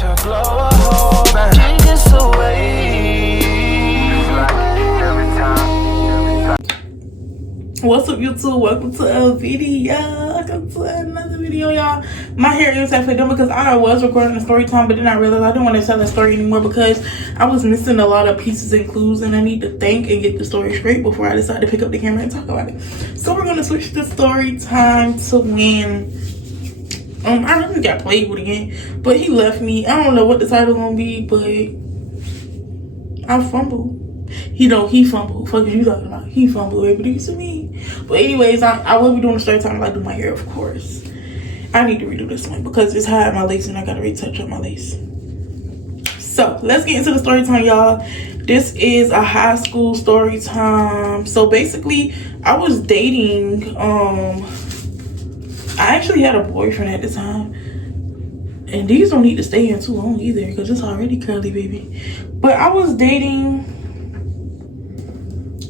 your glow a hole and it gets away. What's up, YouTube? Welcome to a video. Welcome to another video, y'all. My hair is actually done because I was recording a story time, but then I realized I didn't want to tell the story anymore because I was missing a lot of pieces and clues, and I need to think and get the story straight before I decide to pick up the camera and talk about it. So we're gonna switch to story time to when I really got played with again, but he left me. I don't know what the title gonna be, but I fumbled. He fumbled. Fuck is you talking about? He fumbled everything to me. But anyways, I will be doing a story time like I do my hair, of course. I need to redo this one because it's high at my lace and I gotta retouch up my lace. So let's get into the story time, y'all. This is a high school story time. So basically, I was dating. I actually had a boyfriend at the time. And these don't need to stay in too long either because it's already curly, baby. But I was dating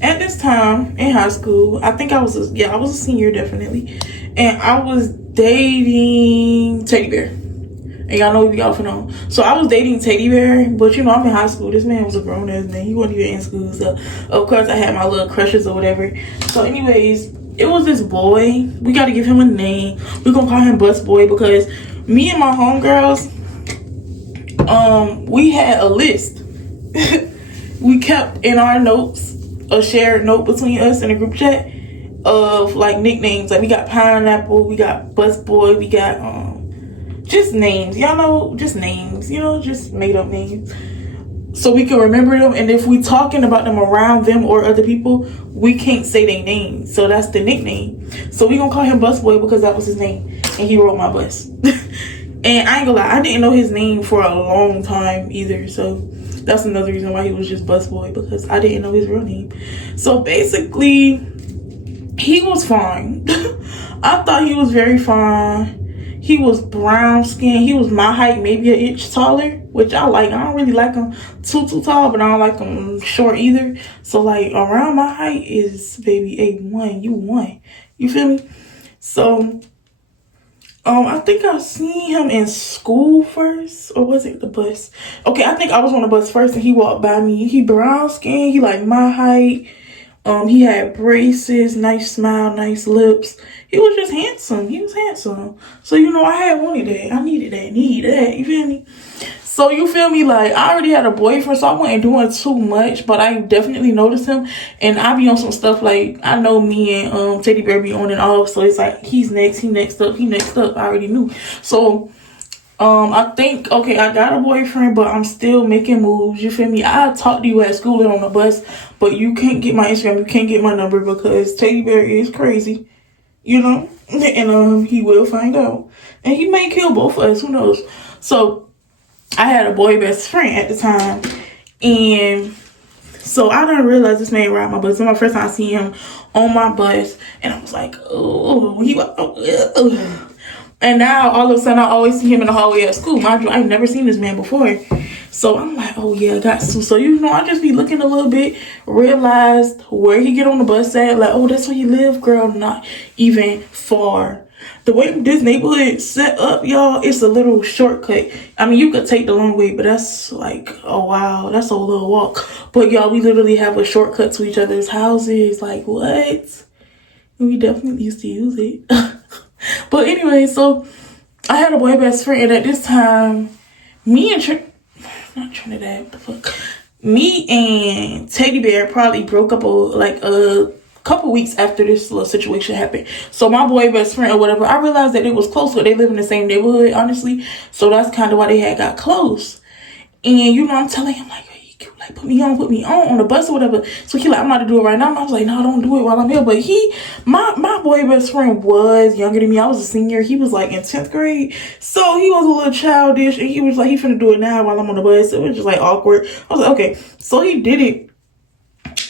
at this time in high school. I think I was a senior, definitely. And I was dating Teddy Bear. And y'all know we be off and on. So I was dating Teddy Bear, but you know, I'm in high school. This man was a grown ass man. He wasn't even in school. So of course I had my little crushes or whatever. So anyways, it was this boy. We got to give him a name. We're gonna call him Bus Boy because me and my homegirls, we had a list. We kept in our notes a shared note between us in a group chat of like nicknames. Like we got Pineapple, we got Bus Boy, we got just names. Y'all know, just names, you know, just made up names. So we can remember them, and if we talking about them around them or other people, we can't say their names. So that's the nickname. So we gonna call him Bus Boy because that was his name. And he rode my bus. And I ain't gonna lie, I didn't know his name for a long time either. So that's another reason why he was just Bus Boy, because I didn't know his real name. So basically, he was fine. I thought he was very fine. He was brown skin. He was my height, maybe an inch taller, which I like. I don't really like him too tall, but I don't like him short either. So like around my height is baby A1. You won. You feel me? So I think I seen him in school first, or was it the bus? Okay, I think I was on the bus first and he walked by me. He brown skin, he like my height. He had braces, nice smile, nice lips. He was just handsome. He was handsome. So, you know, I had wanted that. I needed that, you feel me? So, you feel me? Like, I already had a boyfriend, so I wasn't doing too much, but I definitely noticed him. And I be on some stuff like, I know me and Teddy Bear be on and off, so it's like, he's next, he next up. I already knew. So, I think, okay, I got a boyfriend, but I'm still making moves, you feel me? I talked to you at school and on the bus, but you can't get my Instagram, you can't get my number because Teddy Bear is crazy, you know? And he will find out. And he may kill both of us, who knows? So, I had a boy best friend at the time, and so I didn't realize this man ride my bus. It's my first time seeing him on my bus, and I was like, oh, and now, all of a sudden, I always see him in the hallway at school. Mind you, I've never seen this man before. So, I'm like, oh, yeah, I got to. So, you know, I just be looking a little bit, realized where he get on the bus at. Like, oh, that's where he live, girl. Not even far. The way this neighborhood set up, y'all, it's a little shortcut. I mean, you could take the long way, but that's like, oh, wow, that's a little walk. But, y'all, we literally have a shortcut to each other's houses. Like, what? And we definitely used to use it. But anyway, so I had a boy best friend, and at this time, me and Teddy Bear probably broke up a couple weeks after this little situation happened. So my boy best friend or whatever, I realized that it was close, but they live in the same neighborhood, honestly. So that's kind of why they had got close. And you know, I'm telling him like, like put me on the bus or whatever. So he like, I'm about to do it right now. And I was like, no, don't do it while I'm here. But my boy best friend was younger than me. I was a senior. He was like in 10th grade. So he was a little childish, and he was like, he finna do it now while I'm on the bus. It was just like awkward. I was like, okay. So he did it.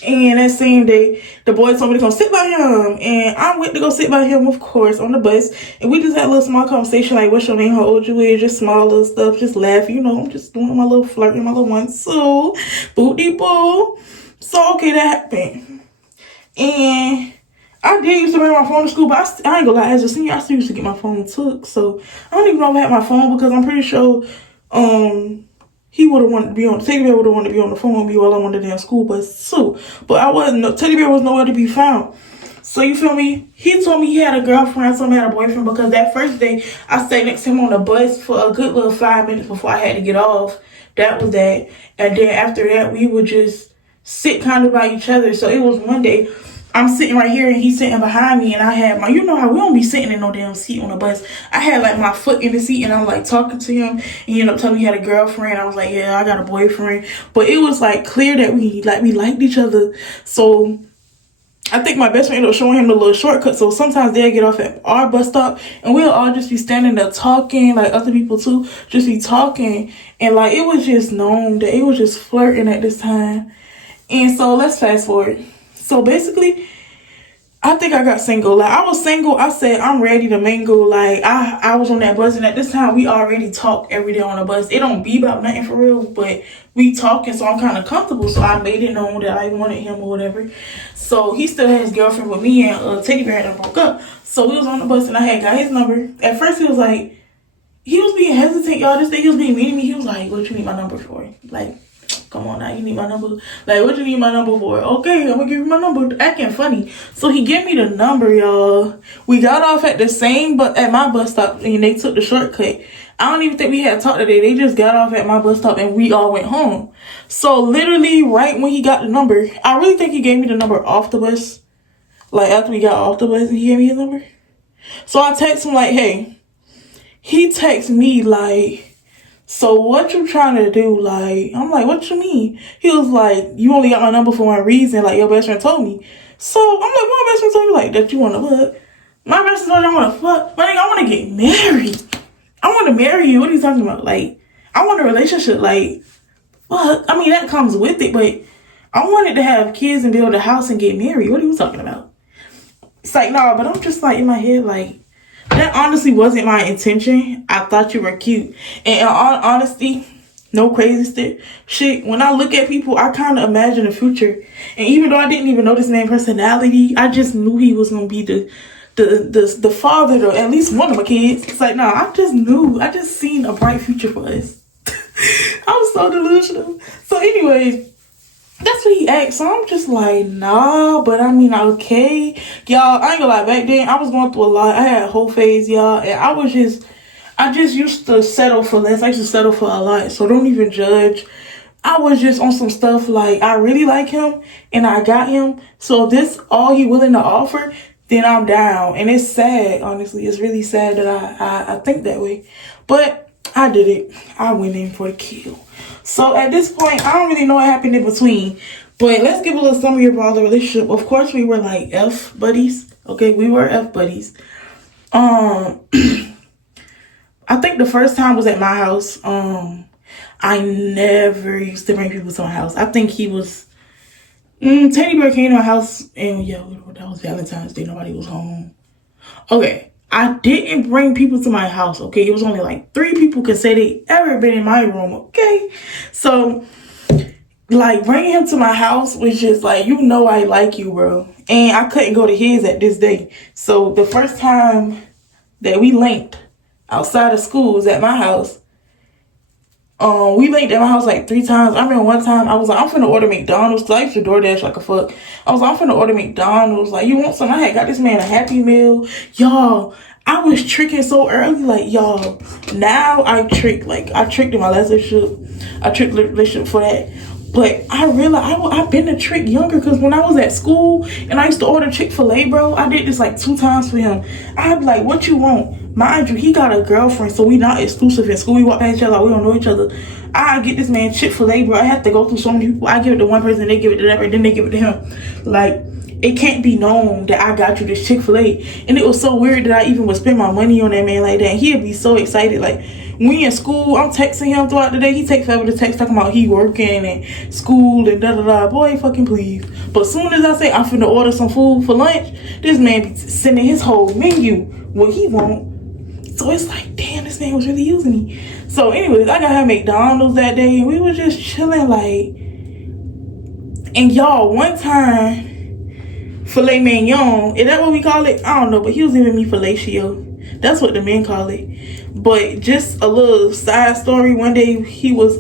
And that same day, the boy told me to come sit by him. And I went to go sit by him, of course, on the bus. And we just had a little small conversation, like, what's your name, how old you is, just small little stuff, just laughing, you know, I'm just doing my little flirting, my little one. So, booty boo. So, okay, that happened. And I did used to bring my phone to school, but I ain't gonna lie, as a senior, I still used to get my phone took. So, I don't even know if I had my phone because I'm pretty sure he would have wanted to be on, Teddy Bear would have wanted to be on the phone with me while I'm on the damn school bus too. But I wasn't, Teddy Bear was nowhere to be found. So you feel me? He told me he had a girlfriend, so he had a boyfriend, because that first day I stayed next to him on the bus for a good little 5 minutes before I had to get off. That was that. And then after that, we would just sit kind of by each other. So it was one day, I'm sitting right here and he's sitting behind me, and I had my, you know how we don't be sitting in no damn seat on the bus. I had like my foot in the seat, and I'm like talking to him, and he ended up telling me he had a girlfriend. I was like, yeah, I got a boyfriend. But it was like clear that we liked each other. So I think my best friend ended up showing him the little shortcut. So sometimes they'll get off at our bus stop, and we'll all just be standing there talking, like other people too, just be talking. And like it was just known that it was just flirting at this time. And so let's fast forward. So basically, I think I got single. Like I was single. I said I'm ready to mingle. Like I was on that bus, and at this time we already talk every day on the bus. It don't be about nothing for real, but we talking, so I'm kind of comfortable. So I made it known that I wanted him or whatever. So he still had his girlfriend with me, and Teddy Bear had broke up. So we was on the bus, and I had got his number. At first he was like, he was being hesitant, y'all. This day he was being mean to me. He was like, "What you need my number for?" Like, come on now, you need my number? Like, what you need my number for? Okay, I'm gonna give you my number. Acting funny. So he gave me the number, y'all. We got off at the same, but at my bus stop, and they took the shortcut. I don't even think we had talked today. They just got off at my bus stop, and we all went home. So literally, right when he got the number, I really think he gave me the number off the bus. Like after we got off the bus, he gave me his number. So I text him like, hey. He texts me like, so what you trying to do? Like, I'm like, what you mean? He was like, you only got my number for one reason. Like, your best friend told me. So I'm like, what my best friend told you? Like, that you want to fuck? My best friend told you I want to fuck. But I want to get married. I want to marry you. What are you talking about? Like, I want a relationship. Like, fuck. I mean, that comes with it. But I wanted to have kids and build a house and get married. What are you talking about? It's like, no, but I'm just like in my head, like, that honestly wasn't my intention. I thought you were cute. And in all honesty, no crazy shit. When I look at people, I kind of imagine the future. And even though I didn't even know this man's personality, I just knew he was going to be the father to at least one of my kids. It's like, no, I just knew. I just seen a bright future for us. I was so delusional. So anyways, that's what he asked. So I'm just like, nah, but I mean, okay. Y'all, I ain't gonna lie, back then, I was going through a lot. I had a whole phase, y'all, and I just used to settle for less. I used to settle for a lot, so don't even judge. I was just on some stuff like, I really like him, and I got him. So if this all he willing to offer, then I'm down. And it's sad, honestly. It's really sad that I think that way. But I did it. I went in for the kill. So at this point, I don't really know what happened in between. But let's give a little summary of all the relationship. Of course, we were like F buddies. Okay, we were F buddies. I think the first time was at my house. I never used to bring people to my house. I think he was... Teddy Bear came to my house, and yeah, that was Valentine's Day. Nobody was home. Okay. I didn't bring people to my house, okay? It was only like 3 people could say they ever been in my room, okay? So, like, bringing him to my house was just like, you know I like you, bro. And I couldn't go to his at this day. So, the first time that we linked outside of school was at my house. We linked at my house like 3 times. I remember one time I was like, I'm finna order McDonald's. Cause I used to DoorDash like a fuck. I was like, I'm finna order McDonald's. Like, you want some? I had got this man a Happy Meal. Y'all, I was tricking so early. Like, y'all, now I trick. Like, I tricked in my last relationship. I tricked the relationship for that. But I realized I've been a trick younger, because when I was at school and I used to order Chick-fil-A, bro, I did this like 2 times for him. I'd be like, what you want? Mind you, he got a girlfriend, so we not exclusive in school. We walk past each other like we don't know each other. I get this man Chick-fil-A, bro. I have to go through so many people. I give it to one person, they give it to that, and then they give it to him. Like, it can't be known that I got you this Chick-fil-A. And it was so weird that I even would spend my money on that man like that. And he'd be so excited. Like, we in school, I'm texting him throughout the day. He takes forever to text talking about he working and school and da-da-da. Boy, fucking please. But as soon as I say I'm finna order some food for lunch, this man be sending his whole menu, what he want. So it's like, damn, this man was really using me. So anyways, I got him McDonald's that day, and we were just chilling like, and y'all, one time, filet mignon, is that what we call it? I don't know, but he was giving me fellatio. That's what the men call it. But just a little side story. One day he was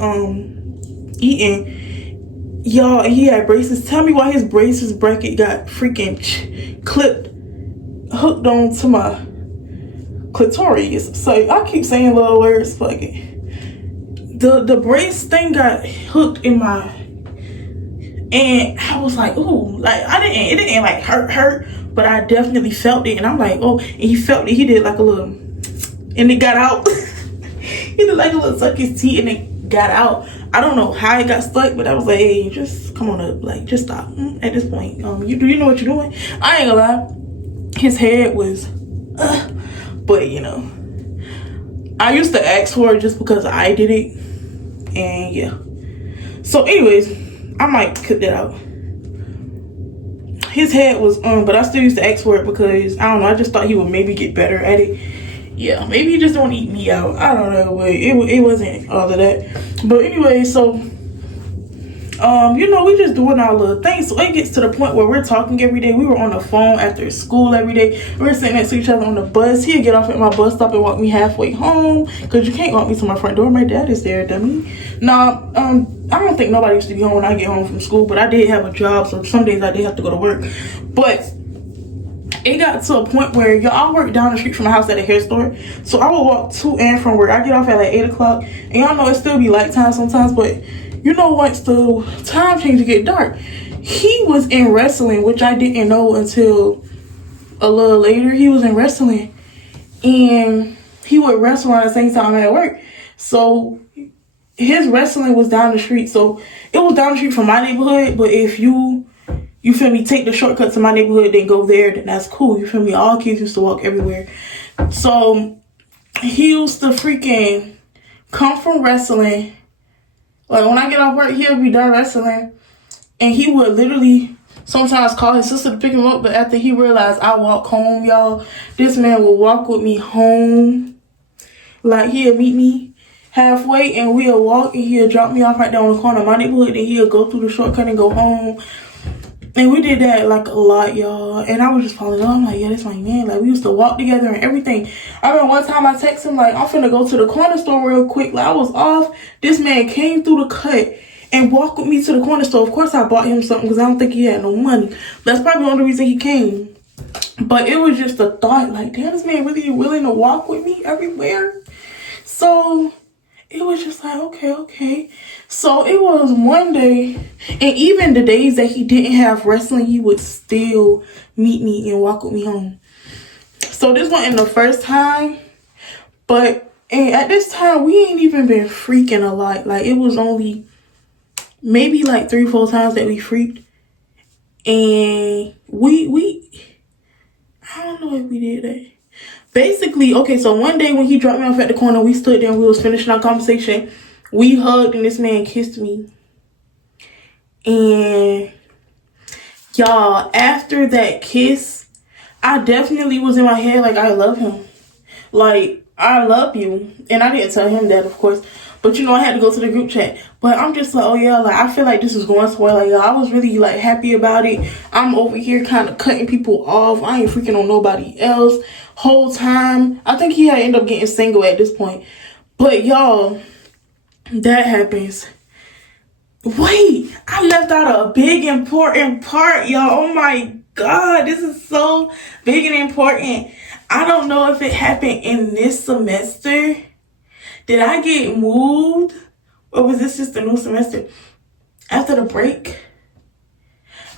eating, y'all, and he had braces. Tell me why his braces bracket got freaking clipped, hooked on to my clitoris. So I keep saying little words, fuck it. The brace thing got hooked in my, and I was like, ooh, like it didn't like hurt, but I definitely felt it, and I'm like, oh, and he felt it. He did like a little, and it got out. He did like a little suck his teeth, and it got out. I don't know how it got stuck, but I was like, hey, just come on up, like just stop at this point. You know what you're doing. I ain't gonna lie, his head was, but you know, I used to ask for it just because I did it, and yeah. So, anyways, I might cut that out. His head was but I still used to ask for it because I don't know. I just thought he would maybe get better at it. Yeah, maybe he just don't eat me out. I don't know, but it wasn't all of that. But anyway, so you know, we just doing our little things. So it gets to the point where we're talking every day. We were on the phone after school every day. We were sitting next to each other on the bus. He'd get off at my bus stop and walk me halfway home, because you can't walk me to my front door. My dad is there, dummy. Nah, I don't think nobody used to be home when I get home from school, but I did have a job, so some days I did have to go to work. But it got to a point where y'all work down the street from my house at a hair store, so I would walk to and from work. I get off at like 8 o'clock, and y'all know it still be light time sometimes, but you know, once the time change to get dark, he was in wrestling, which I didn't know until a little later. He was in wrestling, and he would wrestle at the same time at work. So his wrestling was down the street, so it was down the street from my neighborhood. But if you feel me, take the shortcut to my neighborhood, then go there, then that's cool. You feel me? All kids used to walk everywhere. So he used to freaking come from wrestling. Like, when I get off work, he'll be done wrestling, and he would literally sometimes call his sister to pick him up. But after he realized I walk home, y'all, this man will walk with me home. Like, he'll meet me halfway, and we'll walk, and he'll drop me off right there on the corner of my neighborhood, and he'll go through the shortcut and go home. And we did that like a lot, y'all. And I was just falling in love. I'm like, yeah, that's my man. Like, we used to walk together and everything. I remember one time I texted him, like, I'm finna go to the corner store real quick. Like, I was off. This man came through the cut and walked with me to the corner store. Of course, I bought him something because I don't think he had no money. That's probably the only reason he came. But it was just a thought, like, damn, this man really willing to walk with me everywhere. So it was just like, okay. So it was one day, and even the days that he didn't have wrestling, he would still meet me and walk with me home. So this wasn't the first time, but at this time, we ain't even been freaking a lot. Like, it was only maybe like 3-4 times that we freaked. And I don't know if we did that. Basically, okay, so one day when he dropped me off at the corner, we stood there and we was finishing our conversation. We hugged and this man kissed me. And y'all, after that kiss, I definitely was in my head like, I love him. Like, I love you. And I didn't tell him that, of course. But, you know, I had to go to the group chat. But I'm just like, oh, yeah, like, I feel like this is going somewhere. Like, y'all, I was really, like, happy about it. I'm over here kind of cutting people off. I ain't freaking on nobody else. Whole time. I think he had ended up getting single at this point. But, y'all, that happens. Wait, I left out a big, important part, y'all. Oh, my God. This is so big and important. I don't know if it happened in this semester. Did I get moved? Or was this just a new semester? After the break?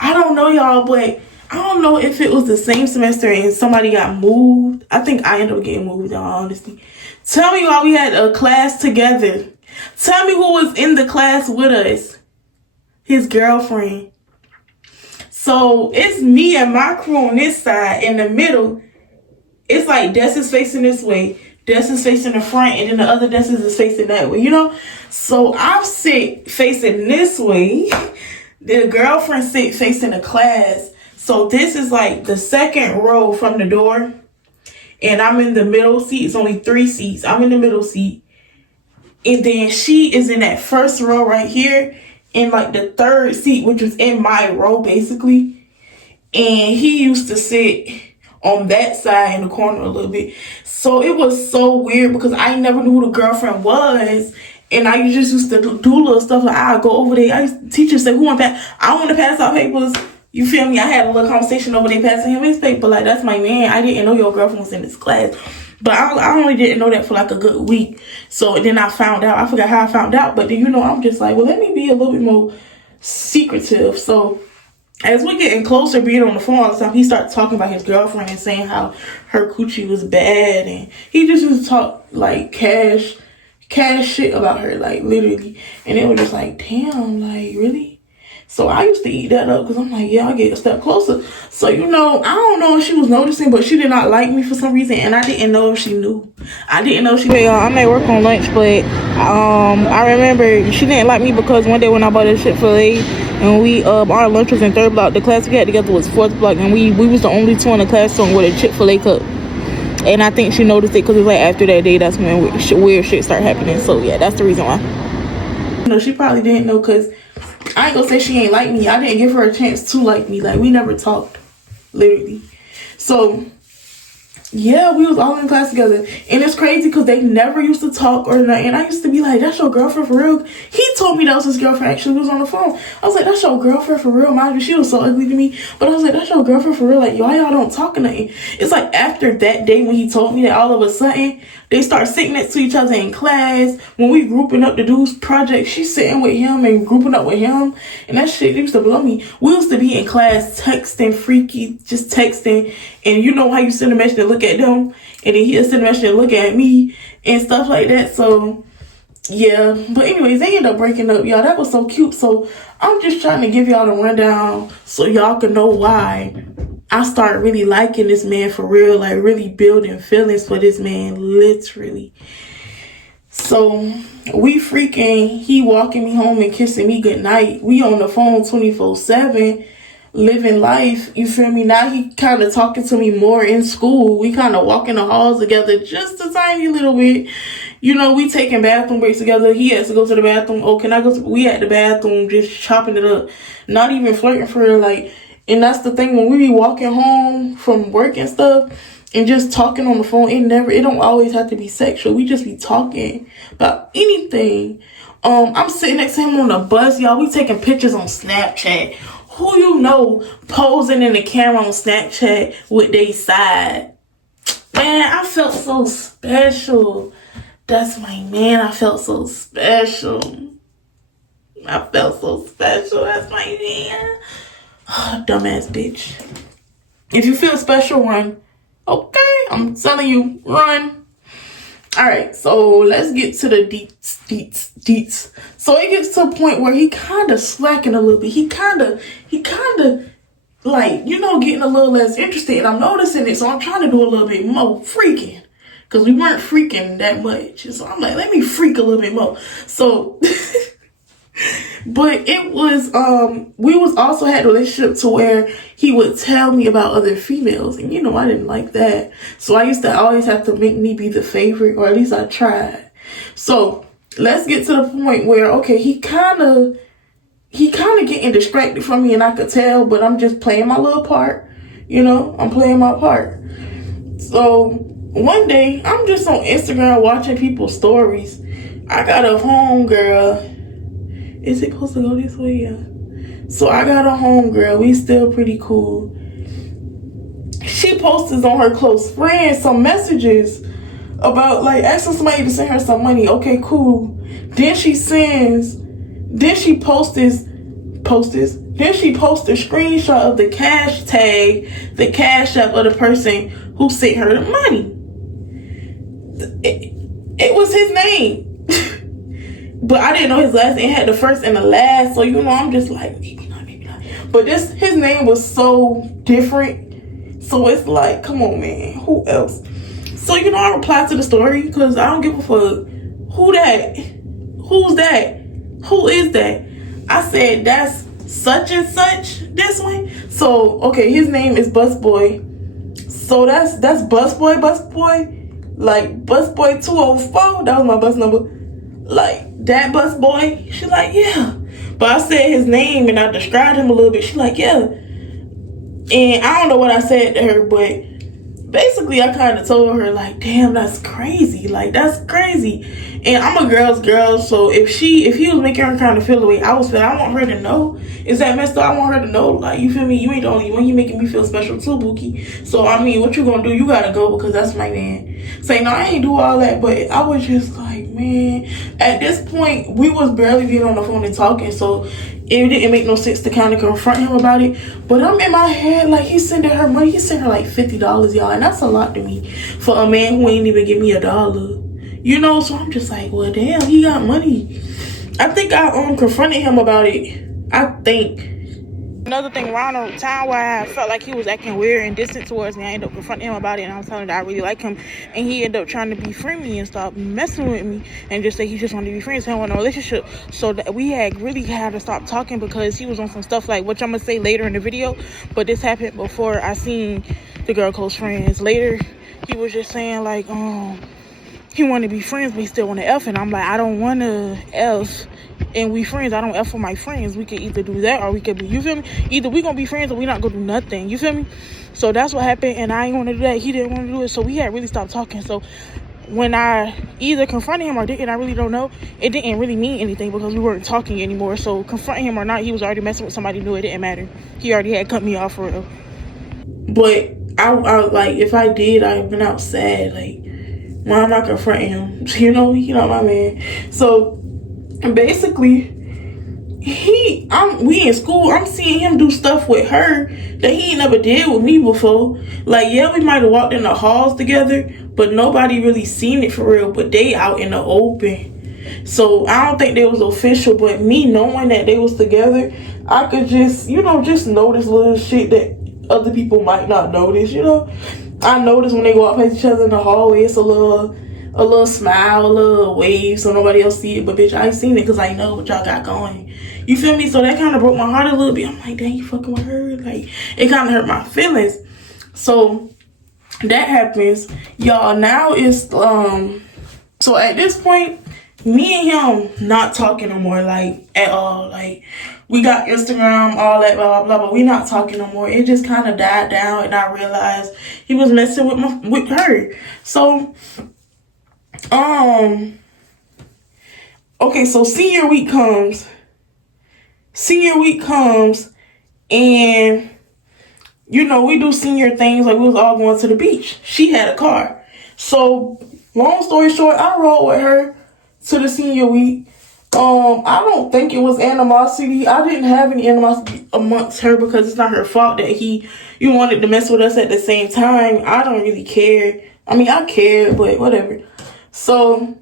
I don't know, y'all, but I don't know if it was the same semester and somebody got moved. I think I ended up getting moved, y'all, honestly. Tell me why we had a class together. Tell me who was in the class with us. His girlfriend. So it's me and my crew on this side. In the middle, it's like Des is facing this way. Des is facing the front, and then the other Des is facing that way, you know? So I'm sit facing this way. The girlfriend sit facing the class. So this is like the second row from the door. And I'm in the middle seat. It's only 3 seats. I'm in the middle seat. And then she is in that first row right here. In like the third seat, which was in my row, basically. And he used to sit on that side in the corner a little bit. So it was so weird because I never knew who the girlfriend was. And I just used to do little stuff like I'd go over there. Teachers say, who want that? I want to pass out papers. You feel me? I had a little conversation over there passing him his paper. Like, that's my man. I didn't know your girlfriend was in this class. But I only didn't know that for like a good week. So then I found out. I forgot how I found out. But then, you know, I'm just like, well, let me be a little bit more secretive. So as we're getting closer, being on the phone all the time, he started talking about his girlfriend and saying how her coochie was bad. And he just used to talk like cash shit about her, like literally. And it was just like, damn, like really? So I used to eat that up because I'm like, yeah, I get a step closer. So, you know, I don't know if she was noticing, but she did not like me for some reason. And I didn't know if she knew. I didn't know she knew. Yeah, I'm at work on lunch, but I remember she didn't like me because one day when I bought her Chick-fil-A and we, our lunch was in 3rd block. The class we had together was 4th block. And we was the only two in the classroom with a Chick-fil-A cup. And I think she noticed it because it was like after that day, that's when weird shit started happening. So, yeah, that's the reason why. No, she probably didn't know because I ain't gonna say she ain't like me. I didn't give her a chance to like me. Like, we never talked, literally. So, yeah, we was all in class together. And it's crazy because they never used to talk or nothing. And I used to be like, that's your girlfriend for real? He told me that was his girlfriend. Actually, we was on the phone. I was like, that's your girlfriend for real? Mind you, she was so ugly to me. But I was like, that's your girlfriend for real? Like, why y'all don't talk or nothing? It's like after that day when he told me that, all of a sudden, they start sitting next to each other in class. When we grouping up to do projects, she's sitting with him and grouping up with him. And that shit used to blow me. We used to be in class texting, freaky, just texting. And you know how you send a message and look at them. And then he'll send a message and look at me and stuff like that. So, yeah. But anyways, they ended up breaking up, y'all. That was so cute. So, I'm just trying to give y'all the rundown so y'all can know why I started really liking this man for real, like really building feelings for this man, literally. So he walking me home and kissing me goodnight. We on the phone 24/7, living life, you feel me? Now he kind of talking to me more in school. We kind of walking the halls together just a tiny little bit. You know, we taking bathroom breaks together. He has to go to the bathroom. Oh, can I go? We at the bathroom just chopping it up. Not even flirting for real, like. And that's the thing, when we be walking home from work and stuff and just talking on the phone, it don't always have to be sexual. We just be talking about anything. I'm sitting next to him on the bus, y'all. We taking pictures on Snapchat. Who you know posing in the camera on Snapchat with their side? Man, I felt so special. That's my man. I felt so special. That's my man. Dumbass bitch. If you feel special, run. Okay, I'm telling you, run. Alright, so let's get to the deets. So it gets to a point where he kind of slacking a little bit. He kind of like, you know, getting a little less interested. And I'm noticing it, so I'm trying to do a little bit more freaking. Because we weren't freaking that much. So I'm like, let me freak a little bit more. So... But it was, we was also had a relationship to where he would tell me about other females. And, you know, I didn't like that. So I used to always have to make me be the favorite, or at least I tried. So let's get to the point where, okay, he kind of getting distracted from me, and I could tell, but I'm just playing my little part. You know, I'm playing my part. So one day, I'm just on Instagram watching people's stories. I got a homegirl. Is it supposed to go this way? Yeah. So I got a homegirl. We still pretty cool. She posts on her close friends some messages about like asking somebody to send her some money. Okay, cool. Then she posts a screenshot of the cash tag, the cash app of the person who sent her the money. It was his name. But I didn't know his last name. It had the first and the last. So, you know, I'm just like, maybe not. But his name was so different. So it's like, come on, man. Who else? So, you know, I replied to the story because I don't give a fuck. Who that? Who's that? Who is that? I said, that's such and such this one. So, okay, his name is Busboy. So that's Busboy. Like, Busboy 204. That was my bus number. Like, that bus boy? She like, yeah. But I said his name and I described him a little bit. She like, yeah. And I don't know what I said to her, but basically I kind of told her like, damn, that's crazy. Like, that's crazy. And I'm a girl's girl, so if he was making her kind of feel the way I was feeling, I want her to know. Is that messed up? I want her to know, like, you feel me? You ain't the only one. You making me feel special too, Bookie. So I mean, what you gonna do? You gotta go because that's my man. Say, no, I ain't do all that, but I was just like, man. At this point, we was barely being on the phone and talking, so it didn't make no sense to kind of confront him about it. But I'm in my head like, he's sending her money. He sent her like $50, y'all, and that's a lot to me for a man who ain't even give me $1. You know, so I'm just like, well, damn, he got money. I think I confronted him about it. I think. Another thing, around the time where I felt like he was acting weird and distant towards me, I ended up confronting him about it, and I was telling him that I really like him, and he ended up trying to befriend me and stop messing with me and just say he just wanted to be friends. He don't want a relationship. So that we had to stop talking because he was on some stuff like, which I'm gonna say later in the video, but this happened before I seen the girl close friends. Later, he was just saying like, he wanted to be friends, but he still want to F, and I'm like, I don't want to F. And we friends. I don't F for my friends. We could either do that or we could be, you feel me? Either we gonna be friends or we not gonna do nothing. You feel me? So that's what happened, and I ain't want to do that. He didn't want to do it, so we had really stopped talking. So when I either confronted him or didn't, I really don't know. It didn't really mean anything because we weren't talking anymore. So confronting him or not, he was already messing with somebody new. It didn't matter. He already had cut me off for real. But I like, if I did, I've been out sad. Like, why am I confronting him? You know, he not my man. So basically, we in school. I'm seeing him do stuff with her that he ain't never did with me before. Like, yeah, we might have walked in the halls together, but nobody really seen it for real. But they out in the open. So I don't think they was official, but me knowing that they was together, I could just, you know, just notice little shit that other people might not notice, you know. I notice when they go out past each other in the hallway, it's a little smile, a little wave, so nobody else see it. But bitch, I ain't seen it because I know what y'all got going. You feel me? So that kind of broke my heart a little bit. I'm like, dang, you fucking with her? Like, it kind of hurt my feelings. So that happens, y'all. Now it's so at this point, me and him not talking no more, like, at all. Like, we got Instagram, all that, blah, blah, blah, but we not talking no more. It just kind of died down, and I realized he was messing with her. So, okay, so senior week comes, and, you know, we do senior things, like we was all going to the beach. She had a car. So, long story short, I rode with her to the senior week. I don't think it was animosity. I didn't have any animosity amongst her because it's not her fault that you wanted to mess with us at the same time. I don't really care. I mean, I care, but whatever. So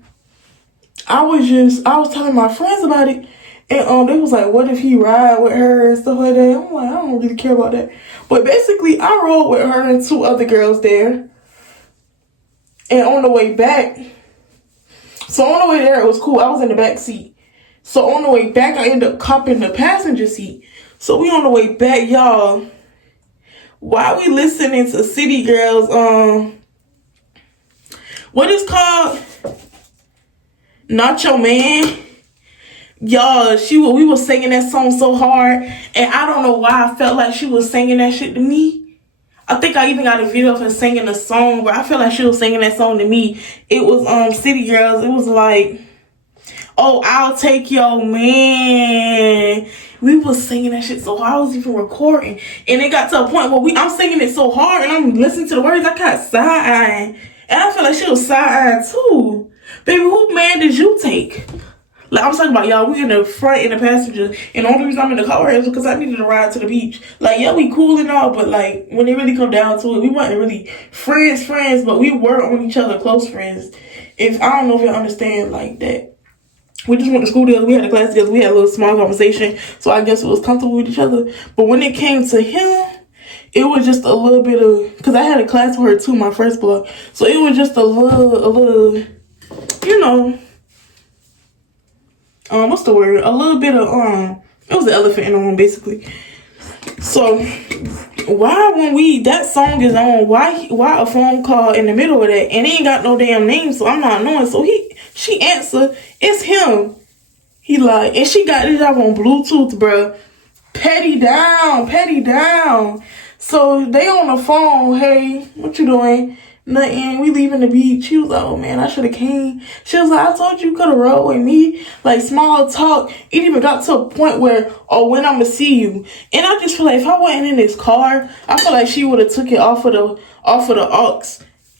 I was telling my friends about it, and they was like, what if he ride with her and stuff like that? I'm like, I don't really care about that. But basically, I rode with her and 2 other girls there. And on the way back, so on the way there, it was cool. I was in the back seat. So on the way back, I ended up copping the passenger seat. So we on the way back, y'all. While we listening to City Girls, what is called? Not Your Man. Y'all, we was singing that song so hard, and I don't know why I felt like she was singing that shit to me. I think I even got a video of her singing the song, but I feel like she was singing that song to me. It was City Girls. It was like, oh, I'll take your man. We was singing that shit so hard. I was even recording, and it got to a point where I'm singing it so hard, and I'm listening to the words. I got side-eyeing, and I feel like she was side-eyeing too. Baby, who man did you take? Like, I was talking about, y'all, we in the front in the passenger, and the only reason I'm in the car is because I needed to ride to the beach. Like, yeah, we cool and all, but like, when it really come down to it, we wasn't really friends, but we were on each other close friends. If I don't know if y'all understand like that. We just went to school together, we had a class together, we had a little small conversation, so I guess it was comfortable with each other. But when it came to him, it was just a little bit of, because I had a class with her too, my first block, so it was just a little, you know, what's the word? A little bit of, it was the elephant in the room, basically. So, why when that song is on, why a phone call in the middle of that, and he ain't got no damn name, so I'm not knowing. So she answer, it's him. He like, and she got this job on Bluetooth, bruh. Petty down. So they on the phone. Hey, what you doing? Nothing. We leaving the beach. She was like, oh man, I should have came. She was like, I told you could have rode with me. Like small talk. It even got to a point where, oh, when I'ma see you. And I just feel like if I wasn't in this car, I feel like she would have took it off of the aux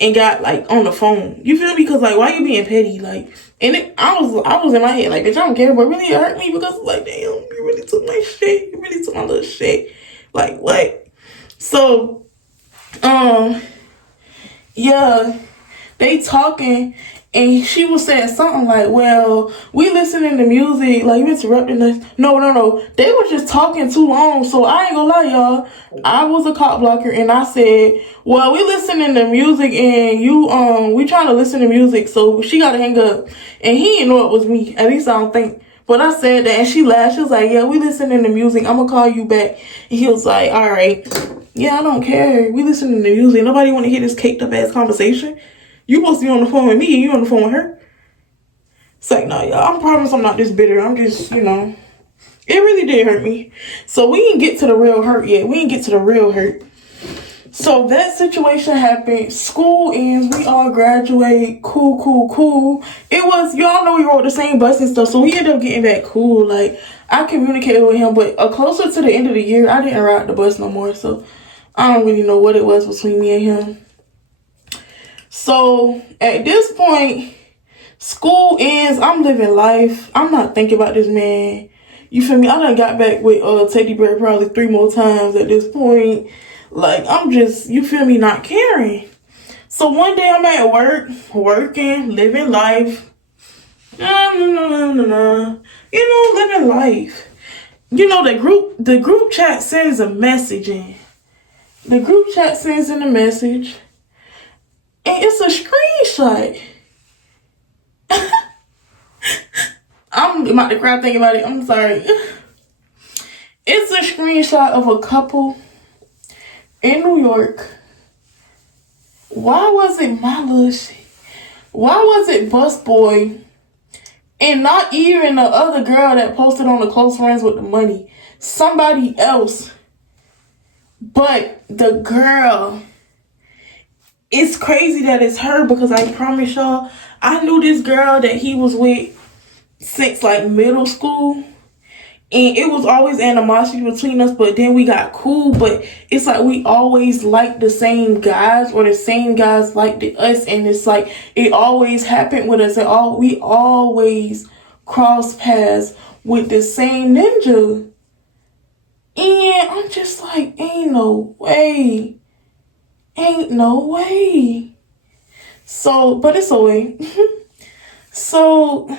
and got like on the phone. You feel me? Because like, why you being petty? Like, and I was in my head like, bitch, I don't care, but really it hurt me because like, damn, you really took my shit. You really took my little shit. Like what? So, yeah, they talking, and she was saying something like, well, we listening to music, like, you interrupting us. No. They was just talking too long, so I ain't gonna lie, y'all. I was a cop blocker, and I said, well, we listening to music, and we trying to listen to music, so she gotta hang up. And he didn't know it was me, at least I don't think. But I said that, and she laughed. She was like, yeah, we listening to music. I'm gonna call you back. And he was like, all right. Yeah, I don't care. We listening to music. Nobody want to hear this caked up ass conversation. You supposed to be on the phone with me and you on the phone with her. It's like, no, y'all, I promise I'm not this bitter. I'm just, it really did hurt me. So we didn't get to the real hurt yet. We didn't get to the real hurt. So that situation happened. School ends. We all graduate. Cool. It was, y'all know we rode the same bus and stuff. So we ended up getting back cool. Like, I communicated with him. But closer to the end of the year, I didn't ride the bus no more. So I don't really know what it was between me and him. So at this point, school ends. I'm living life. I'm not thinking about this man. You feel me? I done got back with Teddy Bear probably 3 more times at this point. Like, I'm just, you feel me, not caring. So one day I'm at work, working, living life. Living life. The group chat sends a message in. The group chat sends in a message. And it's a screenshot. I'm about to cry thinking about it. I'm sorry. It's a screenshot of a couple in New York. Why was it my little shit? Why was it Busboy and not even the other girl that posted on the close friends with the money? Somebody else. But the girl, it's crazy that it's her because I promise y'all, I knew this girl that he was with since like middle school. And it was always animosity between us, but then we got cool. But it's like we always liked the same guys, or the same guys liked us. And it's like it always happened with us. We always cross paths with the same ninja. And I'm just like, ain't no way. So, but it's a way. So,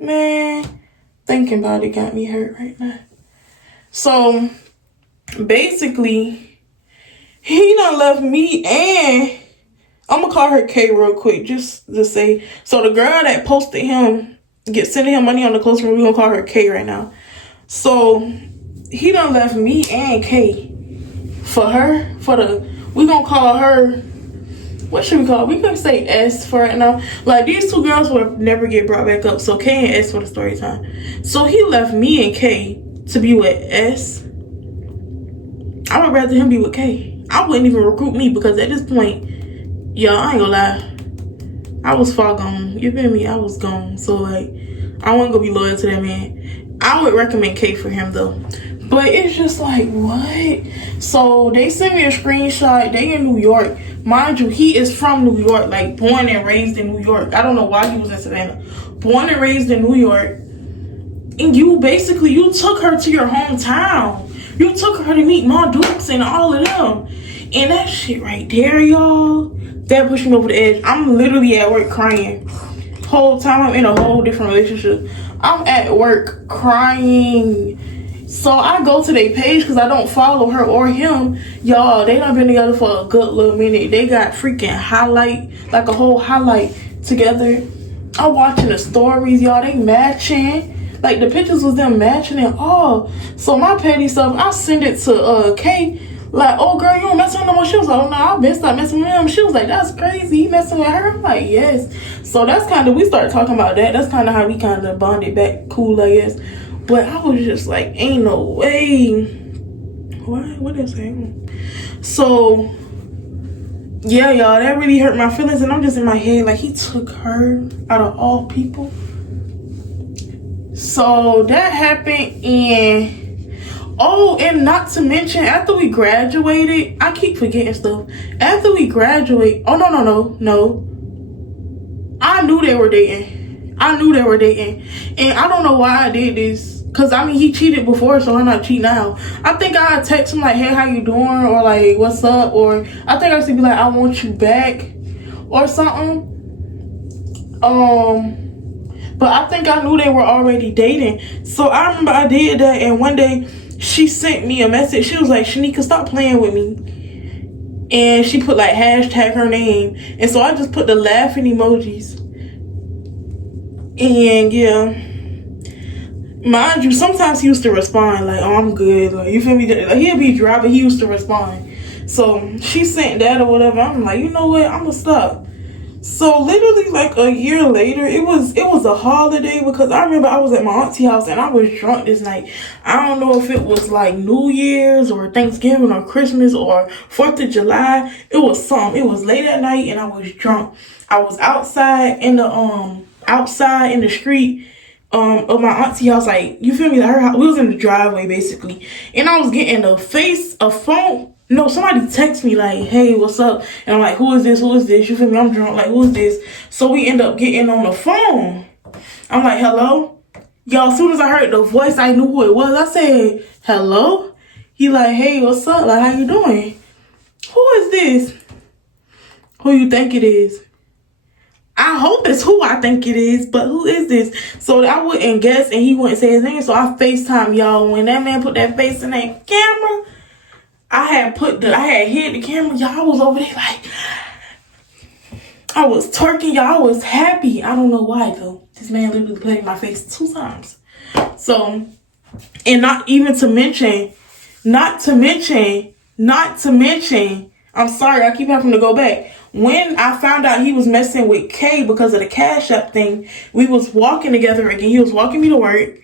man, thinking about it got me hurt right now. So, basically, he done left me, and I'm gonna call her K real quick, just to say. So, the girl that posted him, sending him money on the close friend, we gonna call her K right now. So, he done left me and K for her, we gonna call her, what should we call her? We gonna say S for right now. Like, these two girls will never get brought back up. So K and S for the story time. So he left me and K to be with S. I would rather him be with K. I wouldn't even recruit me because at this point, y'all, I ain't gonna lie, I was far gone. You feel me? I was gone. So like, I wasn't gonna be loyal to that man. I would recommend K for him though. But it's just like, what? So they sent me a screenshot. They in New York. Mind you, he is from New York. Like, born and raised in New York. I don't know why he was in Savannah. Born and raised in New York. And you took her to your hometown. You took her to meet Ma Dukes and all of them. And that shit right there, y'all, that pushed me over the edge. I'm literally at work crying. Whole time I'm in a whole different relationship. I'm at work crying. So I go to their page because I don't follow her or him. Y'all, they done been together for a good little minute. They got freaking highlight, like a whole highlight together. I'm watching the stories, y'all. They matching. Like, the pictures was them matching and all. So my petty stuff, I send it to Kay. Like, oh girl, you don't mess with him no more. She was like, oh no, I've been stopped messing with him. She was like, that's crazy. You messing with her? I'm like, yes. So that's kind of, we started talking about that. That's kind of how we kind of bonded back cool, I guess. But I was just like, ain't no way. What is it? So yeah, y'all, that really hurt my feelings, and I'm just in my head like, he took her out of all people. So that happened, and oh, and not to mention, after we graduated, I keep forgetting stuff. After we graduate, oh no, I knew they were dating. And I don't know why I did this, because I mean, he cheated before, so why not cheat now? I think I text him like, hey, how you doing, or like, what's up, or I think I should be like, I want you back or something. But I think I knew they were already dating. So I remember I did that, and one day she sent me a message. She was like, Shanika, stop playing with me. And she put like hashtag her name. And so I just put the laughing emojis. And yeah, mind you, sometimes he used to respond like, oh, I'm good. Like, you feel me? Like, he'll be dry, but he used to respond. So she sent that or whatever. I'm like, you know what? I'm gonna stop. So literally like a year later, it was a holiday, because I remember I was at my auntie's house and I was drunk this night. I don't know if it was like New Year's or Thanksgiving or Christmas or 4th of July. It was something. It was late at night and I was drunk. I was outside in the street of my auntie's house, like, you feel me? Like, her house, we was in the driveway basically, and I was getting a phone. No, somebody text me like, hey, what's up? And I'm like, who is this? You feel me? I'm drunk. Like, who is this? So we end up getting on the phone. I'm like, hello? Y'all, as soon as I heard the voice, I knew who it was. I said, hello? He like, hey, what's up? Like, how you doing? Who is this? Who you think it is? I hope it's who I think it is, but who is this? So I wouldn't guess, and he wouldn't say his name. So I FaceTime y'all. When that man put that face in that camera, I had hid the camera, y'all. I was over there like, I was twerking, y'all. I was happy. I don't know why though. This man literally played in my face 2 times. So, and not to mention, I'm sorry, I keep having to go back. When I found out he was messing with Kay because of the Cash App thing, we was walking together again. He was walking me to work.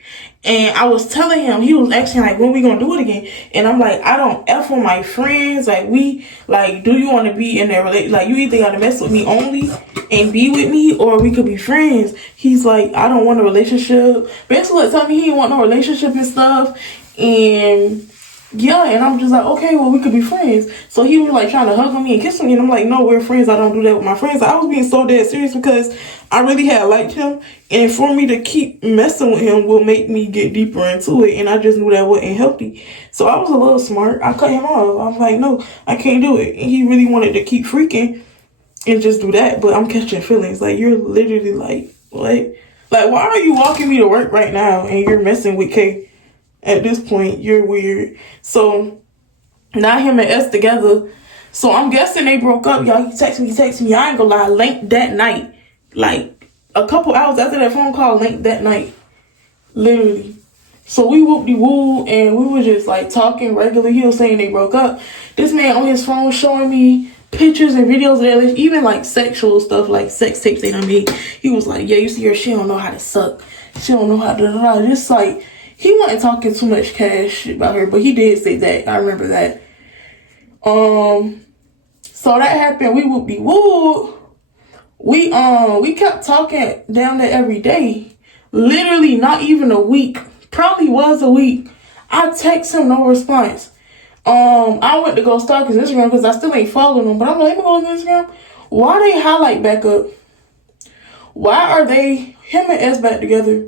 And I was telling him, he was asking like, when we gonna do it again? And I'm like, I don't F on my friends. Like, do you want to be in that relationship? Like, you either gotta mess with me only and be with me, or we could be friends. He's like, I don't want a relationship. Basically, telling me he didn't want no relationship and stuff. And yeah, and I'm just like, okay, well, we could be friends. So he was like trying to hug on me and kiss me, and I'm like, no, we're friends. I don't do that with my friends. I was being so dead serious because I really had liked him, and for me to keep messing with him will make me get deeper into it, and I just knew that wasn't healthy. So I was a little smart. I cut him off. I was like, no, I can't do it. And he really wanted to keep freaking and just do that, but I'm catching feelings. Like, you're literally like, what? Like, why are you walking me to work right now and you're messing with Kay? At this point, you're weird. So now him and S together. So I'm guessing they broke up, y'all. He texted me. I ain't gonna lie, late that night. Like a couple hours after that phone call, late that night. Literally. So we whoop-de-woo, and we were just like talking regularly. He was saying they broke up. This man on his phone showing me pictures and videos of their, even like sexual stuff, like sex tapes they done made. He was like, yeah, you see her, she don't know how to suck. She don't know how to, just like, he wasn't talking too much cash about her, but he did say that. I remember that. So that happened. We whoop-de-woo. We kept talking down there every day. Literally not even a week. Probably was a week. I text him, no response. I went to go stalk his Instagram because I still ain't following him. But I'm like, let me go on Instagram. Why they highlight back up? Why are him and S back together?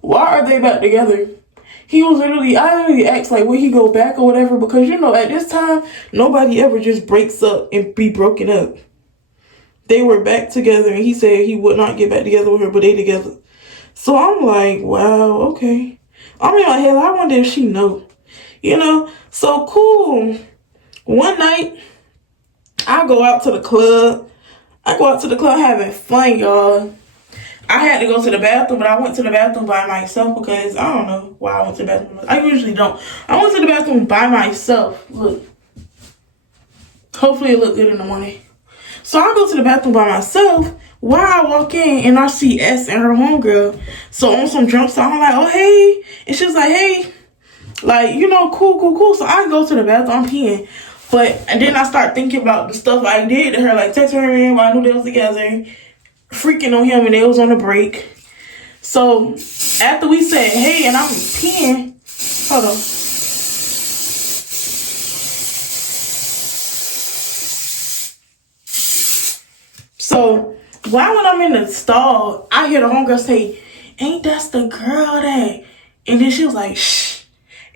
Why are they back together? I literally asked, like, will he go back or whatever? Because, you know, at this time, nobody ever just breaks up and be broken up. They were back together, and he said he would not get back together with her, but they together. So I'm like, wow, okay. I'm in my head, I wonder if she know. You know? So cool. One night, I go out to the club having fun, y'all. I had to go to the bathroom, but I went to the bathroom by myself because I don't know why I went to the bathroom. I usually don't. I went to the bathroom by myself. Look. Hopefully it look good in the morning. So I go to the bathroom by myself. While I walk in and I see S and her homegirl. So on some drunk stuff, I'm like, oh, hey. And she was like, hey. Like, you know, cool. So I go to the bathroom, I'm peeing. But and then I start thinking about the stuff I did to her, like texting her in while I knew they was together, freaking on him and they was on a break. So after we said hey, and I'm peeing, hold on. So why when I'm in the stall, I hear the homegirl say, "Ain't that the girl that?" And then she was like, "Shh,"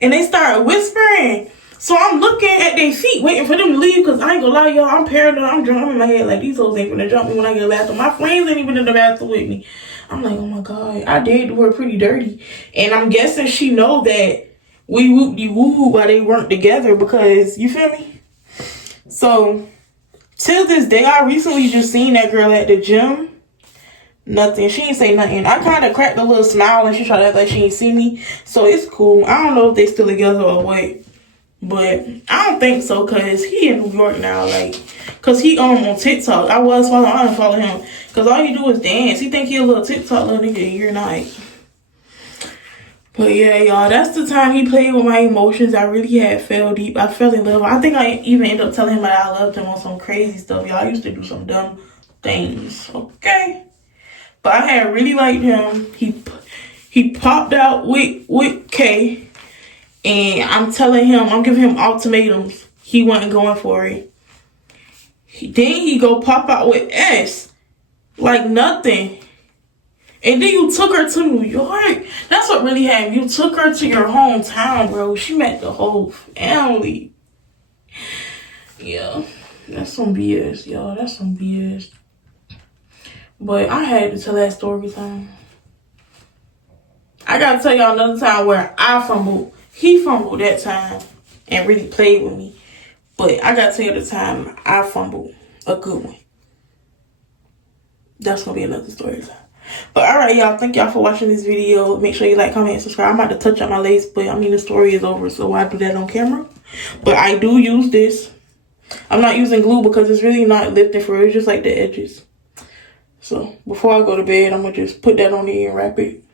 and they started whispering. So I'm looking at their feet, waiting for them to leave, because I ain't gonna lie, y'all, I'm paranoid. I'm drunk. I'm in my head like, these hoes ain't gonna jump me when I get to the bathroom. My friends ain't even in the bathroom with me. I'm like, oh my God, I did do her pretty dirty. And I'm guessing she know that we whoop-de-woo while they weren't together, because, you feel me? So, till this day, I recently just seen that girl at the gym. Nothing. She ain't say nothing. I kind of cracked a little smile and she tried to act like she ain't see me. So, it's cool. I don't know if they still together or what. But I don't think so, cause he in New York now, like, cause he on TikTok. I was following, I unfollow him, cause all he do is dance. He think he a little TikTok little nigga, you're not. But yeah, y'all, that's the time he played with my emotions. I really had fell deep. I fell in love. I think I even ended up telling him that I loved him on some crazy stuff. Y'all, I used to do some dumb things, okay? But I had really liked him. He popped out with K. And I'm telling him, I'm giving him ultimatums. He wasn't going for it. Then he go pop out with S. Like nothing. And then you took her to New York. That's what really happened. You took her to your hometown, bro. She met the whole family. Yeah. That's some BS, y'all. That's some BS. But I had to tell that story time. I gotta tell y'all another time where I fumbled. He fumbled that time and really played with me. But I gotta tell you the time I fumbled a good one. That's gonna be another story time. But alright, y'all. Thank y'all for watching this video. Make sure you like, comment, and subscribe. I'm about to touch up my lace, but I mean the story is over, so why do that on camera? But I do use this. I'm not using glue because it's really not lifting for it. It's just like the edges. So before I go to bed, I'm gonna just put that on there and wrap it.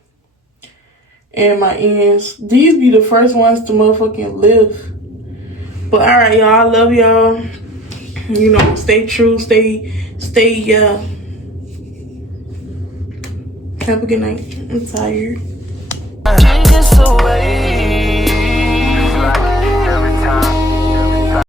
And my ends. These be the first ones to motherfucking live. But alright, y'all. I love y'all. You know, stay true. Stay, yeah. Have a good night. I'm tired. Take this away.